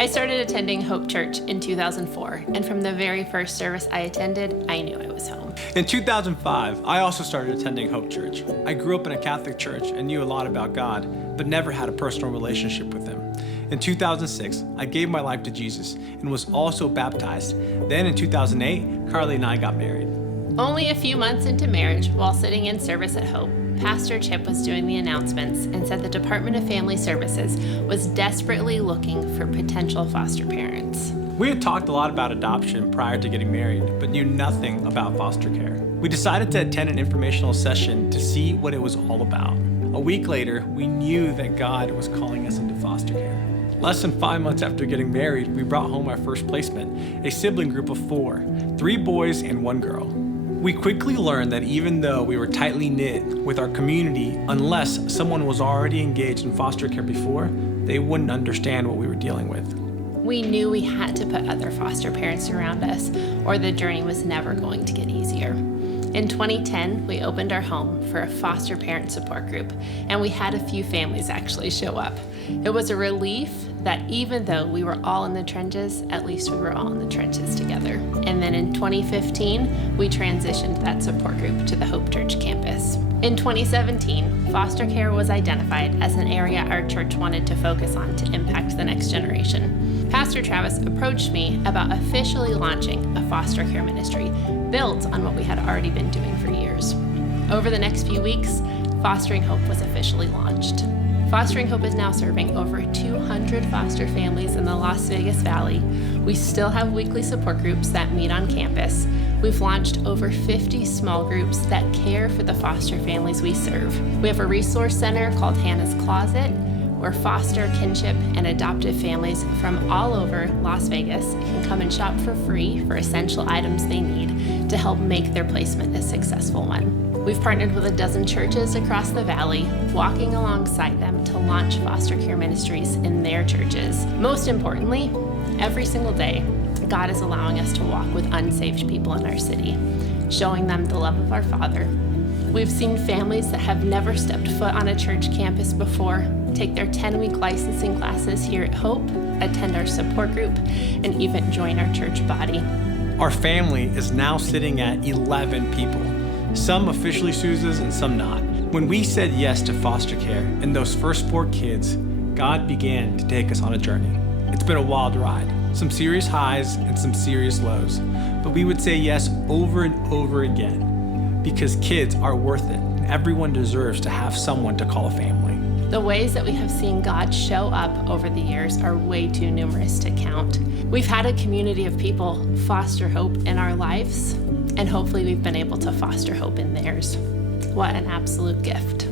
I started attending Hope Church in 2004, and from the very first service I attended, I knew I was home. In 2005, I also started attending Hope Church. I grew up in a Catholic church and knew a lot about God, but never had a personal relationship with Him. In 2006, I gave my life to Jesus and was also baptized. Then in 2008, Carly and I got married. Only a few months into marriage, while sitting in service at Hope, Pastor Chip was doing the announcements and said the Department of Family Services was desperately looking for potential foster parents. We had talked a lot about adoption prior to getting married, but knew nothing about foster care. We decided to attend an informational session to see what it was all about. A week later, we knew that God was calling us into foster care. Less than 5 months after getting married, we brought home our first placement, a sibling group of 4, 3 boys and 1 girl. We quickly learned that even though we were tightly knit with our community, unless someone was already engaged in foster care before, they wouldn't understand what we were dealing with. We knew we had to put other foster parents around us, or the journey was never going to get easier. In 2010, we opened our home for a foster parent support group, and we had a few families actually show up. It was a relief that even though we were all in the trenches, at least we were all in the trenches together. And then in 2015, we transitioned that support group to the Hope Church campus. In 2017, foster care was identified as an area our church wanted to focus on to impact the next generation. Pastor Travis approached me about officially launching a foster care ministry built on what we had already been doing for years. Over the next few weeks, Fostering Hope was officially launched. Fostering Hope is now serving over 200 foster families in the Las Vegas Valley. We still have weekly support groups that meet on campus. We've launched over 50 small groups that care for the foster families we serve. We have a resource center called Hannah's Closet, where foster, kinship, and adoptive families from all over Las Vegas can come and shop for free for essential items they need to help make their placement a successful one. We've partnered with 12 churches across the valley, walking alongside them to launch foster care ministries in their churches. Most importantly, every single day, God is allowing us to walk with unsaved people in our city, showing them the love of our Father. We've seen families that have never stepped foot on a church campus before take their 10-week licensing classes here at Hope, attend our support group, and even join our church body. Our family is now sitting at 11 people, some officially Souzas and some not. When we said yes to foster care and those first 4 kids, God began to take us on a journey. It's been a wild ride, some serious highs and some serious lows, but we would say yes over and over again because kids are worth it and everyone deserves to have someone to call a family. The ways that we have seen God show up over the years are way too numerous to count. We've had a community of people foster hope in our lives, and hopefully we've been able to foster hope in theirs. What an absolute gift.